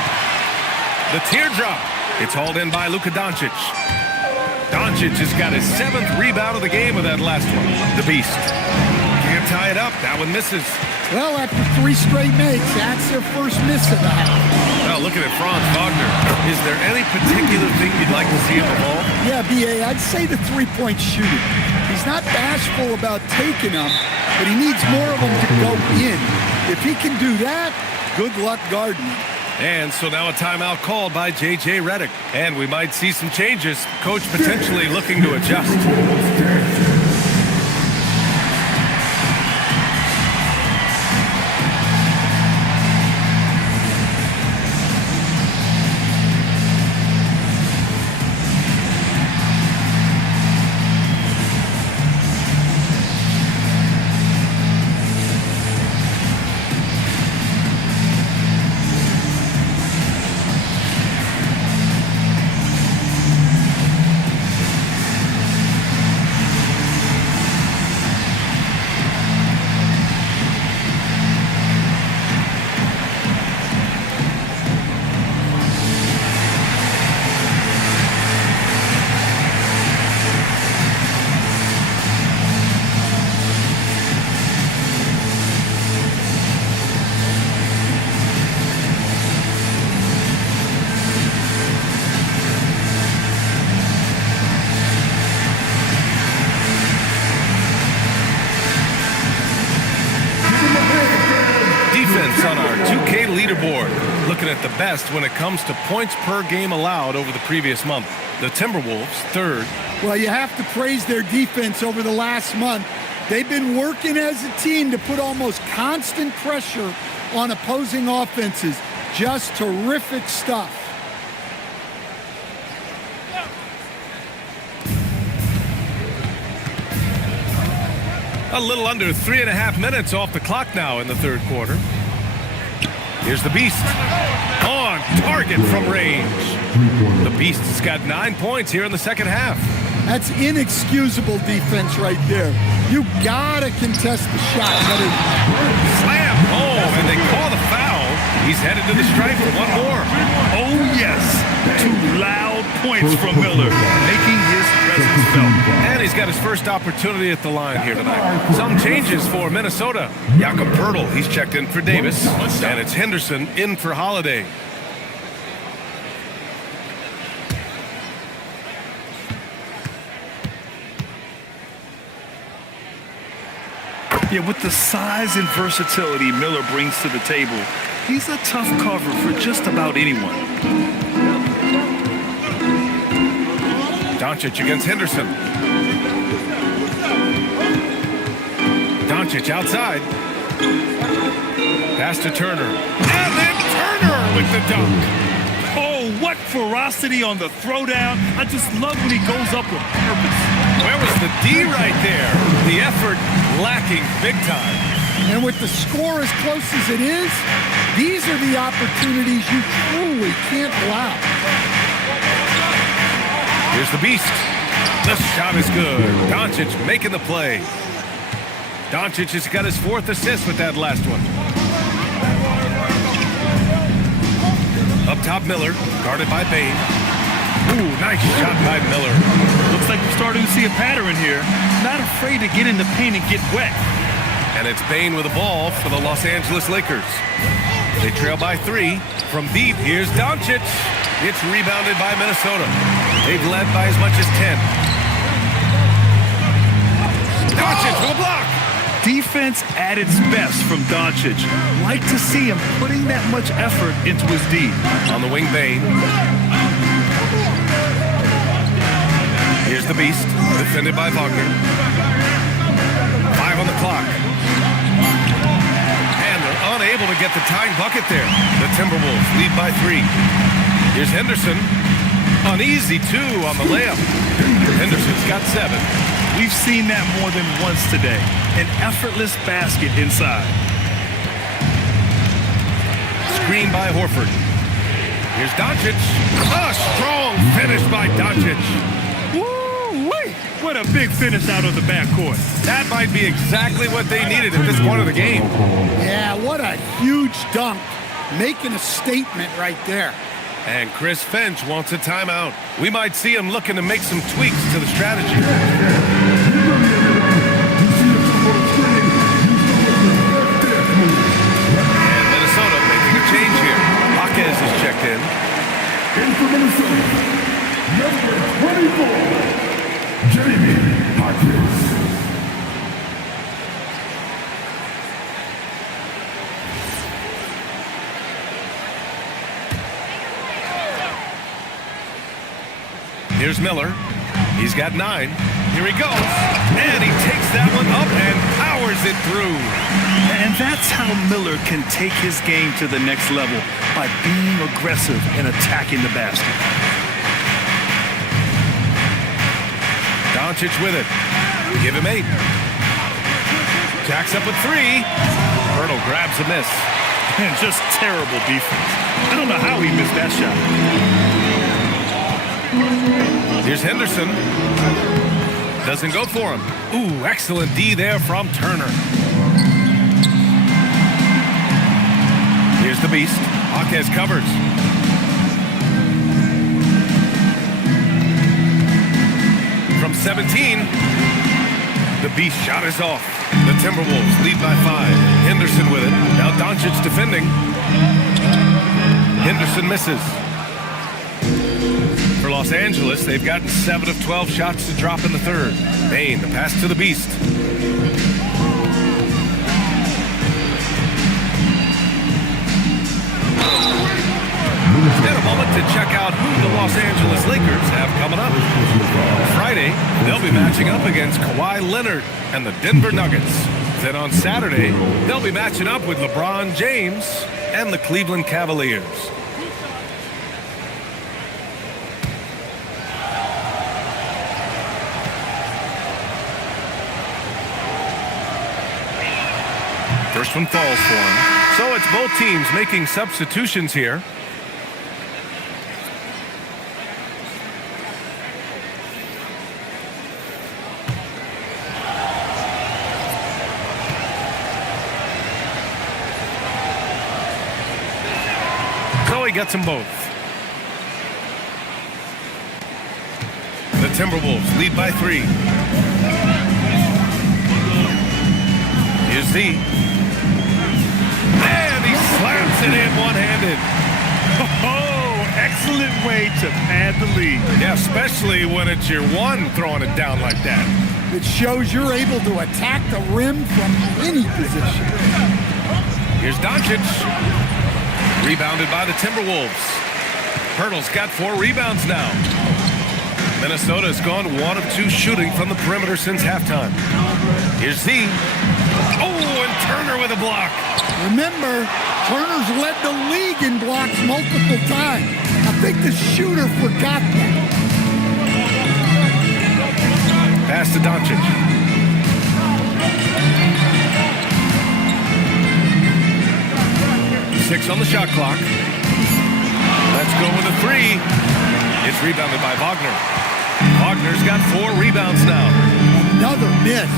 The teardrop. It's hauled in by Luka Doncic. Doncic has got his 7th rebound of the game with that last one. The Beast. Can't tie it up. That one misses. Well, after 3 straight makes, that's their first miss of the half. Now looking at Franz Wagner. Is there any particular thing you'd like to see him evolve? Yeah, B.A., I'd say the three-point shooting. He's not bashful about taking them, but he needs more of them to go in. If he can do that, good luck guarding him. And so now a timeout called by J.J. Redick. And we might see some changes. Coach potentially looking to adjust. On our 2K leaderboard, looking at the best when it comes to points per game allowed over the previous month. The Timberwolves, 3rd. Well, you have to praise their defense over the last month. They've been working as a team to put almost constant pressure on opposing offenses. Just terrific stuff. A little under 3.5 minutes off the clock now in the 3rd quarter. Here's the Beast. On target. target from range. The Beast's got 9 points here in the second half. That's inexcusable defense right there. You gotta contest the shot. Slam home, and they call the foul. He's headed to the stripe for one more. Oh, yes. 2 loud points from Miller, making his presence felt. And he's got his first opportunity at the line here tonight. Some changes for Minnesota. Jakob Poeltl, he's checked in for Davis. And it's Henderson in for Holiday. Yeah, with the size and versatility Miller brings to the table, he's a tough cover for just about anyone. Doncic against Henderson. Doncic outside. Pass to Turner. And then Turner with the dunk. Oh, what ferocity on the throwdown. I just love when he goes up with purpose. Where was the D right there? The effort lacking big time. And with the score as close as it is, these are the opportunities you truly can't allow. Here's the Beast. The shot is good. Doncic making the play. Doncic has got his 4th assist with that last one. Up top, Miller, guarded by Bane. Ooh, nice shot by Miller. Looks like we're starting to see a pattern here. Not afraid to get in the paint and get wet. And it's Bane with the ball for the Los Angeles Lakers. They trail by 3. From deep, here's Doncic. It's rebounded by Minnesota. They've led by as much as 10. Doncic with a block. Defense at its best from Doncic. Like to see him putting that much effort into his D. On the wing, Bane. Here's the Beast, defended by Wagner. 5 on the clock. And they're unable to get the tying bucket there. The Timberwolves lead by 3. Here's Henderson. An easy 2 on the layup. Henderson's got 7. We've seen that more than once today. An effortless basket inside. Screen by Horford. Here's Doncic. A strong finish by Doncic. Woo-wee! What a big finish out of the backcourt. That might be exactly what they needed at this point of the game. Yeah, what a huge dunk. Making a statement right there. And Chris Finch wants a timeout. We might see him looking to make some tweaks to the strategy. And Minnesota making a change here. Jaquez is checked in. In for Minnesota, number 24, Jamie Jaquez. Here's Miller. He's got 9. Here he goes. And he takes that one up and powers it through. And that's how Miller can take his game to the next level, by being aggressive and attacking the basket. Doncic with it. Give him 8. Jacks up with 3. Poeltl grabs a miss. And just terrible defense. I don't know how he missed that shot. Here's Henderson. Doesn't go for him. Ooh, excellent D there from Turner. Here's the Beast. Jaquez covers. From 17, the Beast shot is off. The Timberwolves lead by 5. Henderson with it. Now Doncic defending. Henderson misses. For Los Angeles, they've gotten 7 of 12 shots to drop in the third. Bane, the pass to the Beast. And a moment to check out who the Los Angeles Lakers have coming up. Friday, they'll be matching up against Kawhi Leonard and the Denver Nuggets. Then on Saturday, they'll be matching up with LeBron James and the Cleveland Cavaliers. First one falls for him. So it's both teams making substitutions here. he gets them both. The Timberwolves lead by 3. Here's Z. And he slams it in one-handed. Oh, excellent way to pad the lead. Yeah, especially when it's your one throwing it down like that. It shows you're able to attack the rim from any position. Here's Doncic. Rebounded by the Timberwolves. Hurdle's got 4 rebounds now. Minnesota's gone 1 of 2 shooting from the perimeter since halftime. Here's Z. Oh, and Turner with a block. Remember, Turner's led the league in blocks multiple times. I think the shooter forgot that. Pass to Doncic. Six on the shot clock. Let's go with a 3. It's rebounded by Wagner. Wagner's got 4 rebounds now. Another miss.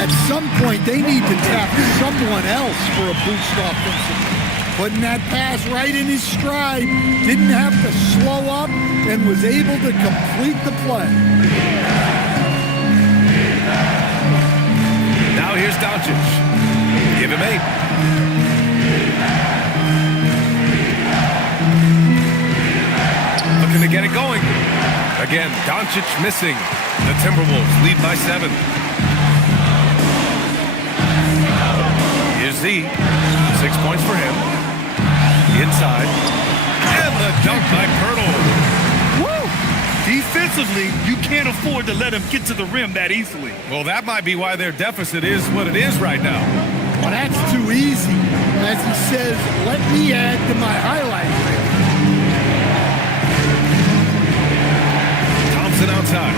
At some point, they need to tap someone else for a boost offensively. Putting that pass right in his stride. Didn't have to slow up and was able to complete the play. Now here's Doncic. Give him 8. Looking to get it going. Again, Doncic missing. The Timberwolves lead by 7. Here's Z. 6 points for him. Inside. And the dunk by Pirtle. Woo! Defensively, you can't afford to let him get to the rim that easily. Well, that might be why their deficit is what it is right now. Well, that's too easy. As he says, let me add to my highlight reel. Thompson outside.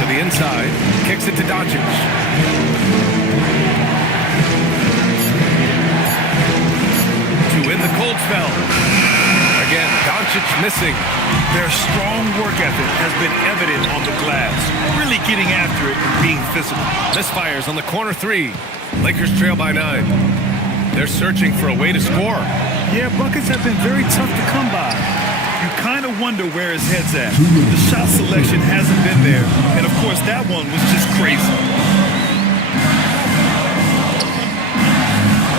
To the inside. Kicks it to Doncic. To win the cold spell. Again, Doncic missing. Their strong work ethic has been evident on the glass. Really getting after it and being physical. Misfires on the corner 3. Lakers trail by 9. They're searching for a way to score. Yeah, buckets have been very tough to come by. You kind of wonder where his head's at. The shot selection hasn't been there. And, of course, that one was just crazy.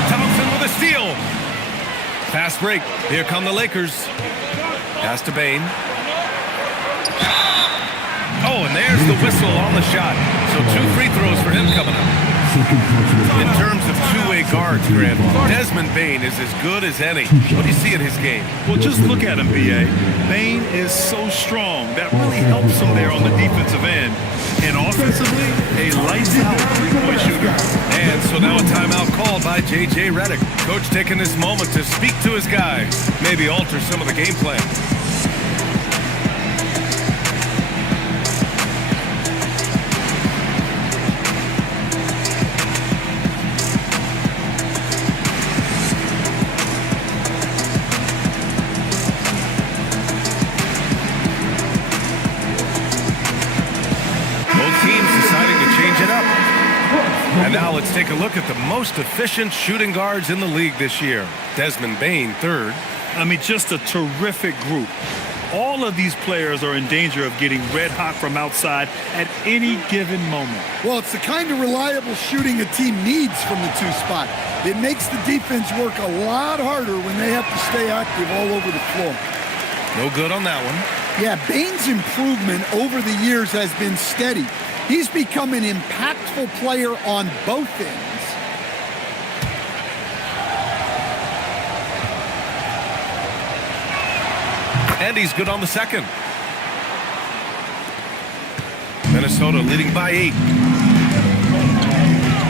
Thompson with a steal. Fast break. Here come the Lakers. Pass to Bane. Oh, and there's the whistle on the shot. So 2 free throws for him coming up. In terms of two-way guards, Grant, Desmond Bane is as good as any. What do you see in his game? Well, just look at him, B.A. Bane is so strong. That really helps him there on the defensive end. And offensively, a lights-out three-point shooter. And so now a timeout called by J.J. Redick. Coach taking this moment to speak to his guys, maybe alter some of the game plan. And now let's take a look at the most efficient shooting guards in the league this year. Desmond Bane, 3rd. I mean, just a terrific group. All of these players are in danger of getting red hot from outside at any given moment. Well, it's the kind of reliable shooting a team needs from the 2 spot. It makes the defense work a lot harder when they have to stay active all over the floor. No good on that one. Yeah, Bane's improvement over the years has been steady. He's become an impactful player on both ends. And he's good on the second. Minnesota leading by 8.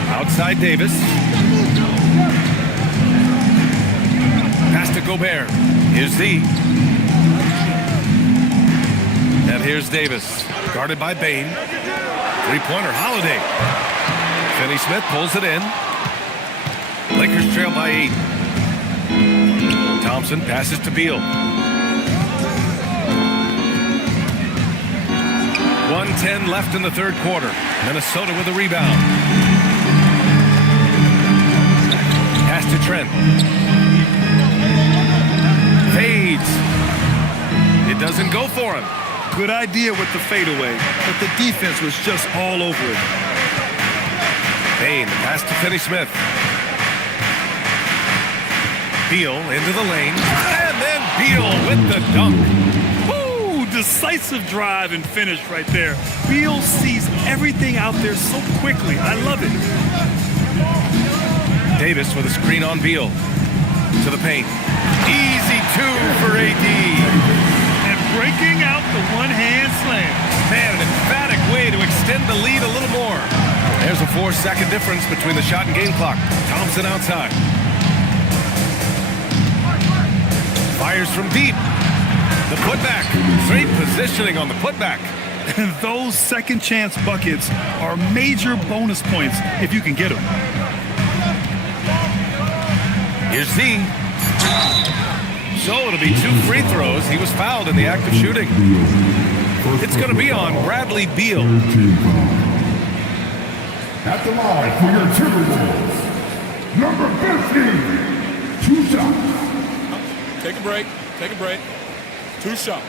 Outside Davis. Pass to Gobert. Here's Z. And here's Davis. Guarded by Bane. Three-pointer, Holiday. Finney-Smith pulls it in. Lakers trail by 8. Thompson passes to Beal. 1:10 left in the 3rd quarter. Minnesota with a rebound. Pass to Trent. Fades. doesn't go for him. Good idea with the fadeaway, but the defense was just all over it. Payne, pass to Finney-Smith. Beal into the lane, and then Beal with the dunk. Woo! Decisive drive and finish right there. Beal sees everything out there so quickly. I love it. Davis with a screen on Beal. To the paint. Easy two for AD. And breaking out the one-hand slam. Man, an emphatic way to extend the lead a little more. There's a 4-second difference between the shot and game clock. Thompson outside. Fires from deep. The putback. Great positioning on the putback. And those second chance buckets are major bonus points if you can get them. Here's Z. So it'll be 2 free throws. He was fouled in the act of shooting. It's going to be on Bradley Beal. At the line for your Timberwolves, number 15, 2 shots. Take a break. Take a break. 2 shots.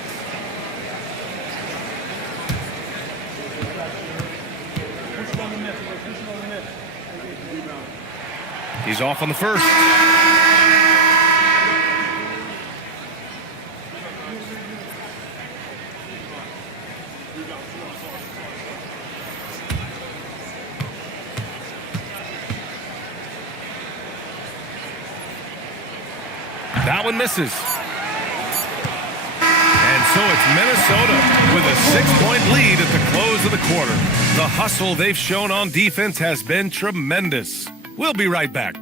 He's off on the first. That one misses. And so it's Minnesota with a 6-point lead at the close of the quarter. The hustle they've shown on defense has been tremendous. We'll be right back.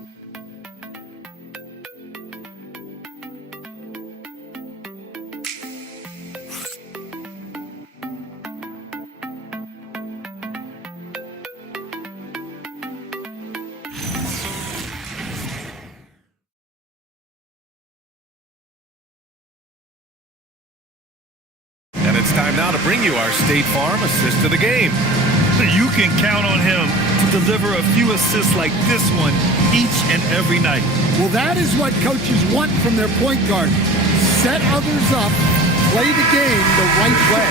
It's time now to bring you our State Farm assist of the game. You can count on him to deliver a few assists like this one each and every night. Well, that is what coaches want from their point guard. Set others up, play the game the right way.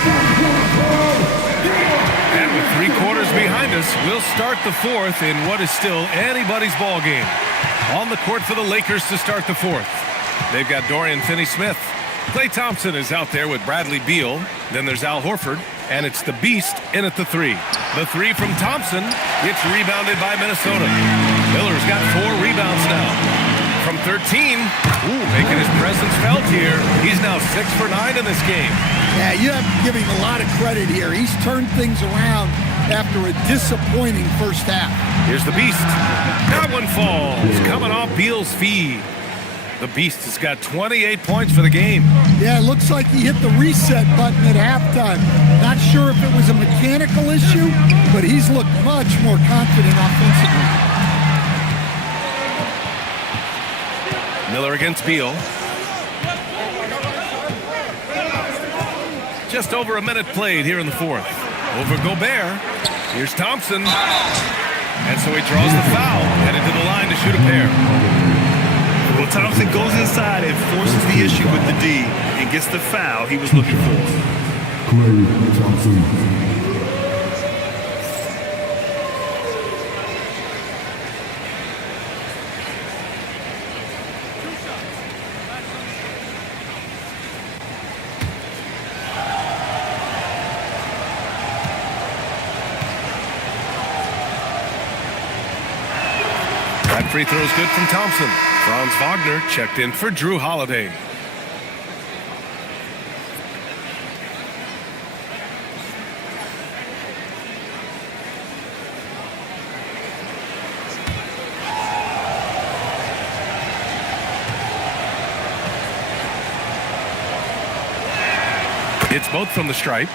And with 3 quarters behind us, we'll start the 4th in what is still anybody's ball game. On the court for the Lakers to start the 4th. They've got Dorian Finney-Smith. Klay Thompson is out there with Bradley Beal. Then there's Al Horford, and it's the Beast in at the 3. The 3 from Thompson gets rebounded by Minnesota. Miller's got 4 rebounds now. From 13, making his presence felt here. He's now 6 for 9 in this game. Yeah, you have to give him a lot of credit here. He's turned things around after a disappointing first half. Here's the Beast. That one falls, coming off Beal's feed. The Beast has got 28 points for the game. Yeah, it looks like he hit the reset button at halftime. Not sure if it was a mechanical issue, but he's looked much more confident offensively. Miller against Beal. Just over a minute played here in the 4th. Over Gobert. Here's Thompson. And so he draws the foul, headed to the line to shoot a pair. Well, Thompson goes inside and forces the issue with the D and gets the foul he was looking for. Klay Thompson. That free throw is good from Thompson. Franz Wagner checked in for Drew Holiday. It's both from the stripe.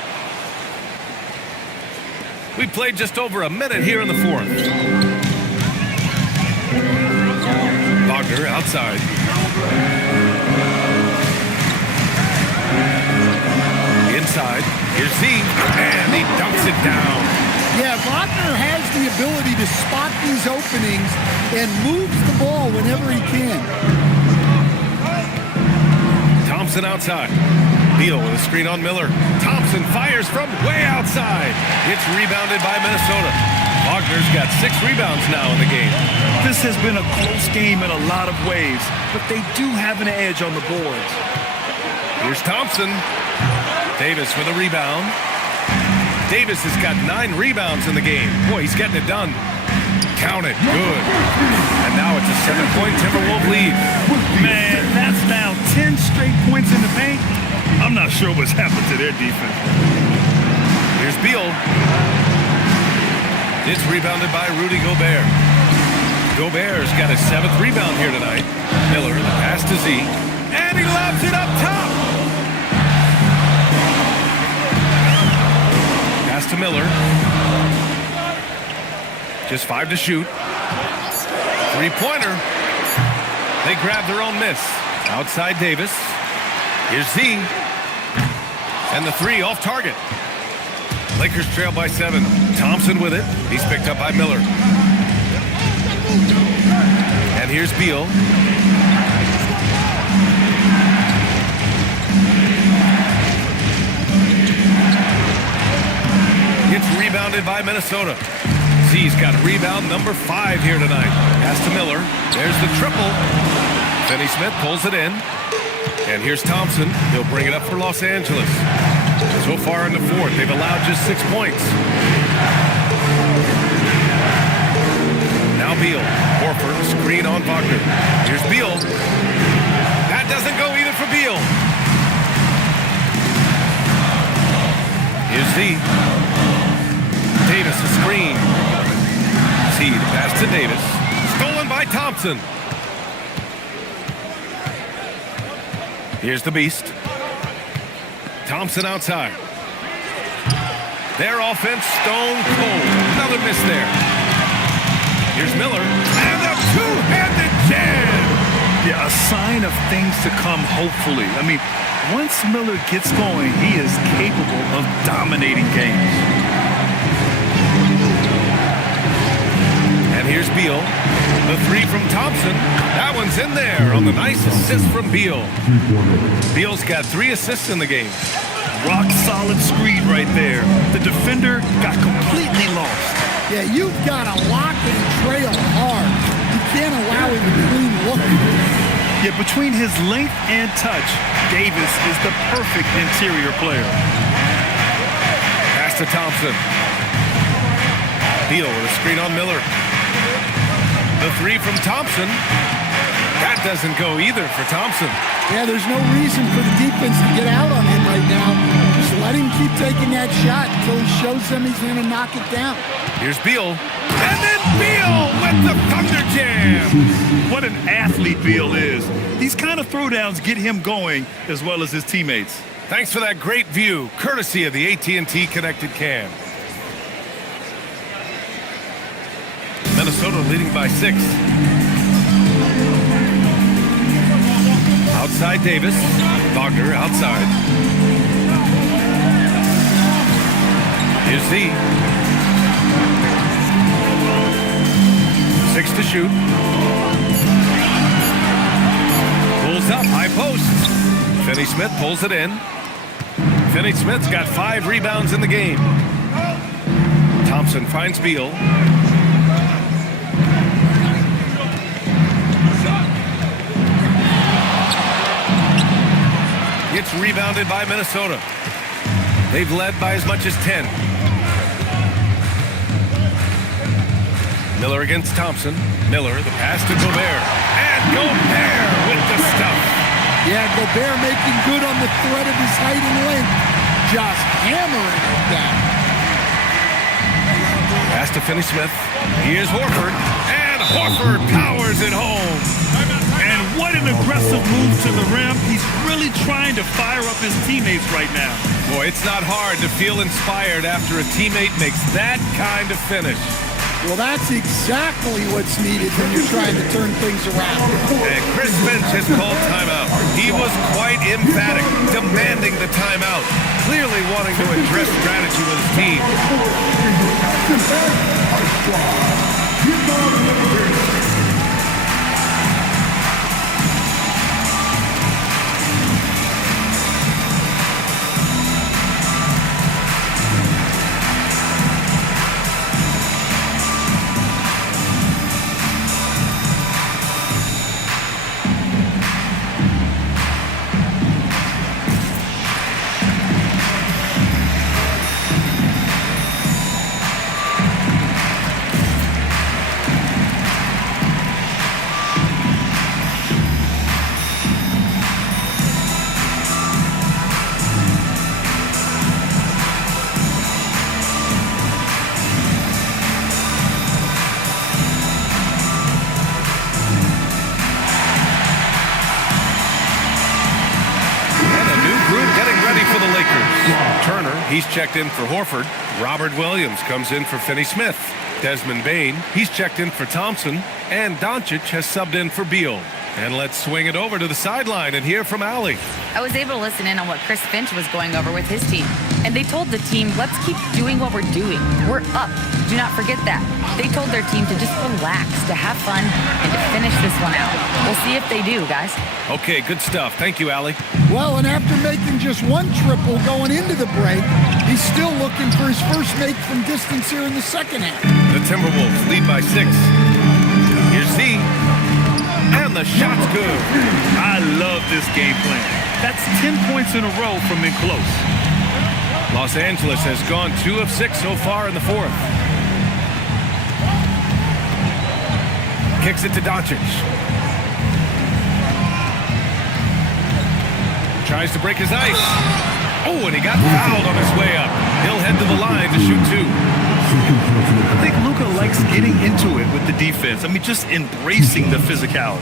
We played just over a minute here in the 4th. Wagner outside. Inside. Here's Z. And he dunks it down. Yeah, Wagner has the ability to spot these openings and moves the ball whenever he can. Thompson outside. Beal with a screen on Miller. Thompson fires from way outside. It's rebounded by Minnesota. Wagner's got 6 rebounds now in the game. This has been a close game in a lot of ways, but they do have an edge on the boards. Here's Thompson. Davis for the rebound. Davis has got 9 rebounds in the game. Boy, he's getting it done. Count it. Good. And now it's a 7-point Timberwolves lead. Man, that's now 10 straight points in the paint. I'm not sure what's happened to their defense. Here's Beal. It's rebounded by Rudy Gobert. Gobert's got his 7th rebound here tonight. Miller, the pass to Z. And he lobs it up top. Pass to Miller. Just 5 to shoot. 3-pointer. They grab their own miss. Outside Davis. Here's Z. And the 3 off target. Lakers trail by 7. Thompson with it. He's picked up by Miller. And here's Beal. It's rebounded by Minnesota. Z's got rebound number 5 here tonight. Pass to Miller. There's the triple. Finney-Smith pulls it in. And here's Thompson. He'll bring it up for Los Angeles. So far in the 4th, they've allowed just 6 points. Now Beal. Horford, screen on Wagner. Here's Beal. That doesn't go either for Beal. Here's Z. Davis, a screen. Z, the pass to Davis. Stolen by Thompson. Here's the beast. Thompson outside. Their offense stone cold. Another miss there. Here's Miller. And a two-handed jam. Yeah, a sign of things to come, hopefully. I mean, once Miller gets going, he is capable of dominating games. And here's Beal. The 3 from Thompson. That one's in there on the nice assist from Beal. Beal's got 3 assists in the game. Rock solid screen right there. The defender got completely lost. Yeah, you've got to lock and trail hard. You can't allow him to clean look. Yeah, between his length and touch, Davis is the perfect interior player. Pass to Thompson. Beal with a screen on Miller. The 3 from Thompson. That doesn't go either for Thompson. Yeah, there's no reason for the defense to get out on him right now. Just let him keep taking that shot until he shows them he's going to knock it down. Here's Beal. And then Beal with the thunder jam. What an athlete Beal is. These kind of throwdowns get him going as well as his teammates. Thanks for that great view, courtesy of the AT&T Connected Cam. Minnesota leading by 6. Outside Davis. Wagner outside. Here's Z. 6 to shoot. Pulls up, high post. Finney-Smith pulls it in. Finney-Smith's got 5 rebounds in the game. Thompson finds Beal. It's rebounded by Minnesota. They've led by as much as 10. Miller against Thompson. Miller, the pass to Gobert. And Gobert with the stuff. Yeah, Gobert making good on the threat of his height and length. Just hammering it down. Pass to Finney-Smith. Here's Horford. And Horford powers it home. And what an aggressive move to the rim. He's really trying to fire up his teammates right now. Boy, it's not hard to feel inspired after a teammate makes that kind of finish. Well, that's exactly what's needed when you're trying to turn things around. And Chris Finch has called timeout. He was quite emphatic, demanding the timeout, clearly wanting to address strategy with his team. He's checked in for Horford. Robert Williams comes in for Finney Smith. Desmond Bane, he's checked in for Thompson. And Doncic has subbed in for Beal. And let's swing it over to the sideline and hear from Allie. I was able to listen in on what Chris Finch was going over with his team. And they told the team, let's keep doing what we're doing. We're up. Do not forget that. They told their team to just relax, to have fun, and to finish this one out. We'll see if they do, guys. Okay, good stuff. Thank you, Allie. Well, and after making just one triple going into the break, he's still looking for his first make from distance here in the second half. The Timberwolves lead by 6. Here's Z. And the shot's good. I love this game plan. That's 10 points in a row from in close. Los Angeles has gone 2 of 6 so far in the fourth. Kicks it to Doncic. Tries to break his ice. Oh, and he got fouled on his way up. He'll head to the line to shoot 2. I think Luka likes getting into it with the defense. I mean, just embracing the physicality.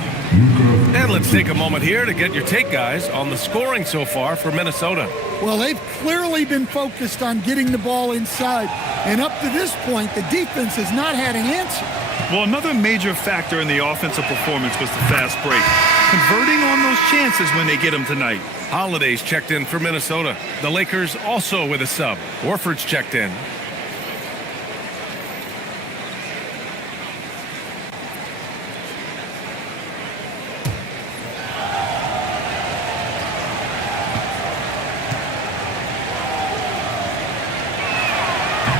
And let's take a moment here to get your take, guys, on the scoring so far for Minnesota. Well, they've clearly been focused on getting the ball inside. And up to this point, the defense has not had an answer. Well, another major factor in the offensive performance was the fast break. Converting on those chances when they get them tonight. Holiday's checked in for Minnesota. The Lakers also with a sub. Horford's checked in.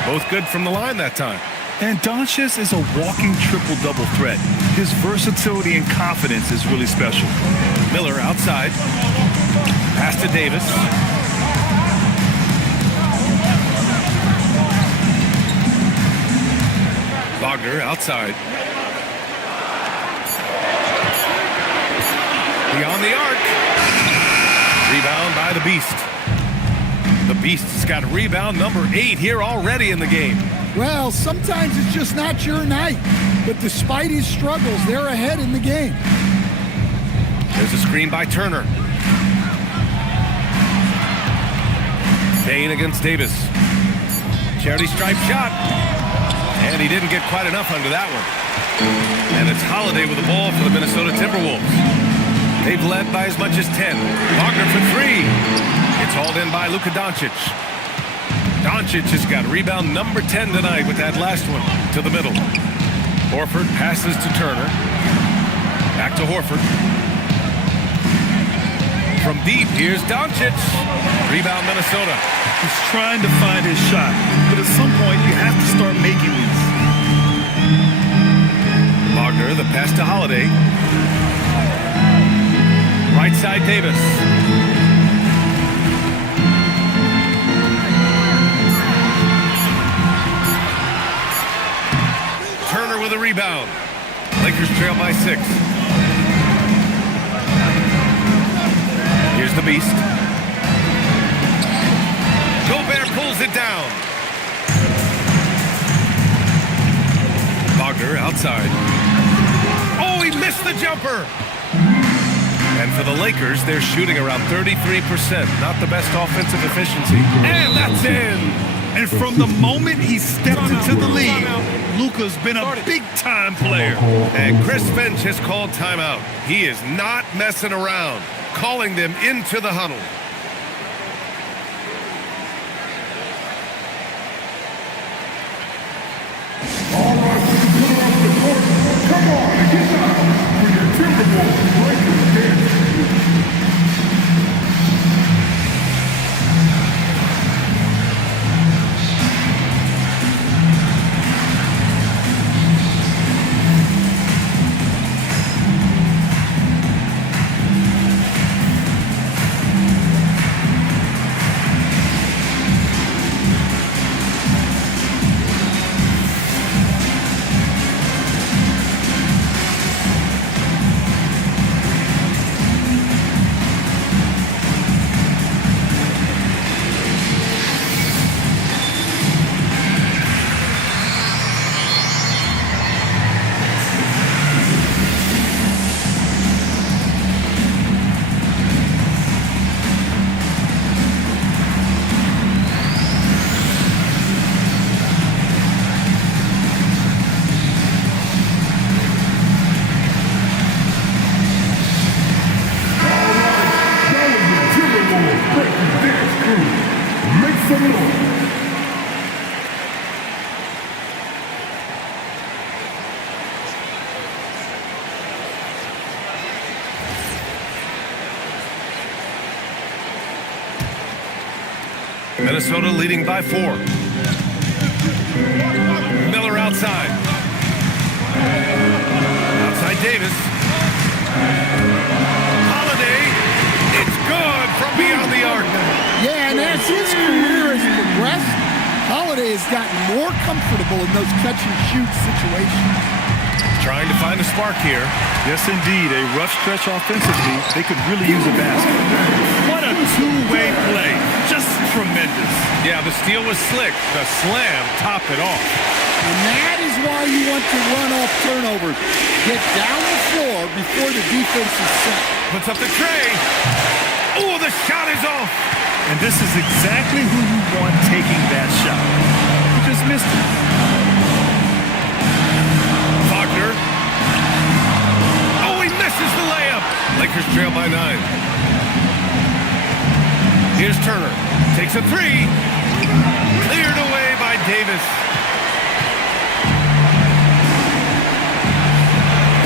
Both good from the line that time. And Doncic is a walking triple-double threat. His versatility and confidence is really special. Miller outside. Pass to Davis. Wagner outside. Beyond the arc. Rebound by the Beast. The Beast's got rebound number 8 here already in the game. Well, sometimes it's just not your night. But despite his struggles, they're ahead in the game. There's a screen by Turner. Bane against Davis. Charity stripe shot. And he didn't get quite enough under that one. And it's Holiday with the ball for the Minnesota Timberwolves. They've led by as much as 10. Wagner for 3. It's hauled in by Luka Doncic. Doncic has got rebound number 10 tonight with that last one to the middle. Horford passes to Turner. Back to Horford. From deep, here's Doncic. Rebound Minnesota. He's trying to find his shot, but at some point you have to start making these. Wagner, the pass to Holiday. Right side, Davis. Turner with a rebound. Lakers trail by 6. Here's the Beast. Gobert pulls it down. Wagner outside. Oh, he missed the jumper. And for the Lakers, they're shooting around 33%. Not the best offensive efficiency. And that's in. And from the moment he stepped into the league, Luka's been a big-time player. And Chris Finch has called timeout. He is not messing around, calling them into the huddle. All right, put it on the court. Come on and get down for your Timberwolves Lakers dance. Señor. Minnesota leading by 4. Miller outside. Outside Davis. Holiday. It's good from beyond the arc. Yeah, and as his career has progressed, Holiday has gotten more comfortable in those catch-and-shoot situations. Trying to find a spark here. Yes, indeed. A rough stretch offensively. They could really use a basket. What a two-way play. Just tremendous. Yeah, the steal was slick. The slam topped it off. And that is why you want to run off turnovers. Get down the floor before the defense is set. Puts up the tray. Oh, the shot is off. And this is exactly who you want taking that shot. He just missed it. Wagner. Oh, he misses the layup. Lakers trail by 9. Here's Turner. Takes a 3. Cleared away by Davis.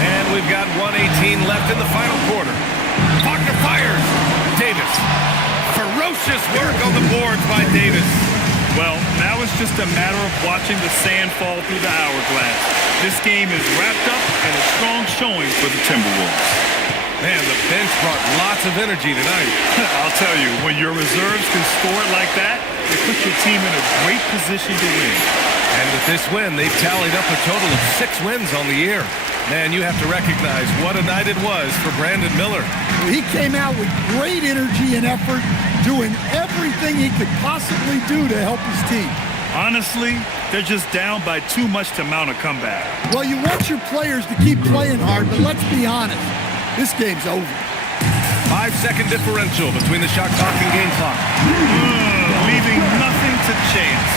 And we've got 1:18 left in the final quarter. Wagner fires. Davis. Ferocious work on the boards by Davis. Well, now it's just a matter of watching the sand fall through the hourglass. This game is wrapped up and a strong showing for the Timberwolves. Man, the bench brought lots of energy tonight. I'll tell you, when your reserves can score it like that, it puts your team in a great position to win. And with this win, they've tallied up a total of 6 wins on the year. Man, you have to recognize what a night it was for Brandon Miller. He came out with great energy and effort, doing everything he could possibly do to help his team. Honestly, they're just down by too much to mount a comeback. Well, you want your players to keep playing hard, but let's be honest. This game's over. 5-second differential between the shot clock and game clock. Leaving nothing to chance.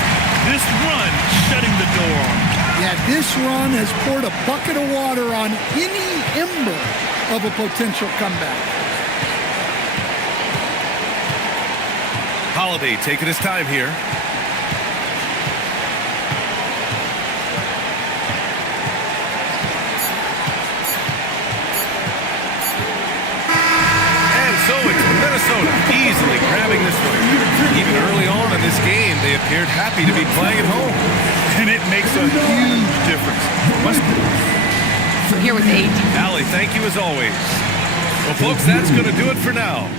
This run shutting the door on them. Yeah, this run has poured a bucket of water on any ember of a potential comeback. Holiday taking his time here. And so it's Minnesota easily grabbing this one. Even early on in this game, they appeared happy to be playing at home. And it makes a huge difference. I'm here with AD. Allie, thank you as always. Well, folks, that's going to do it for now.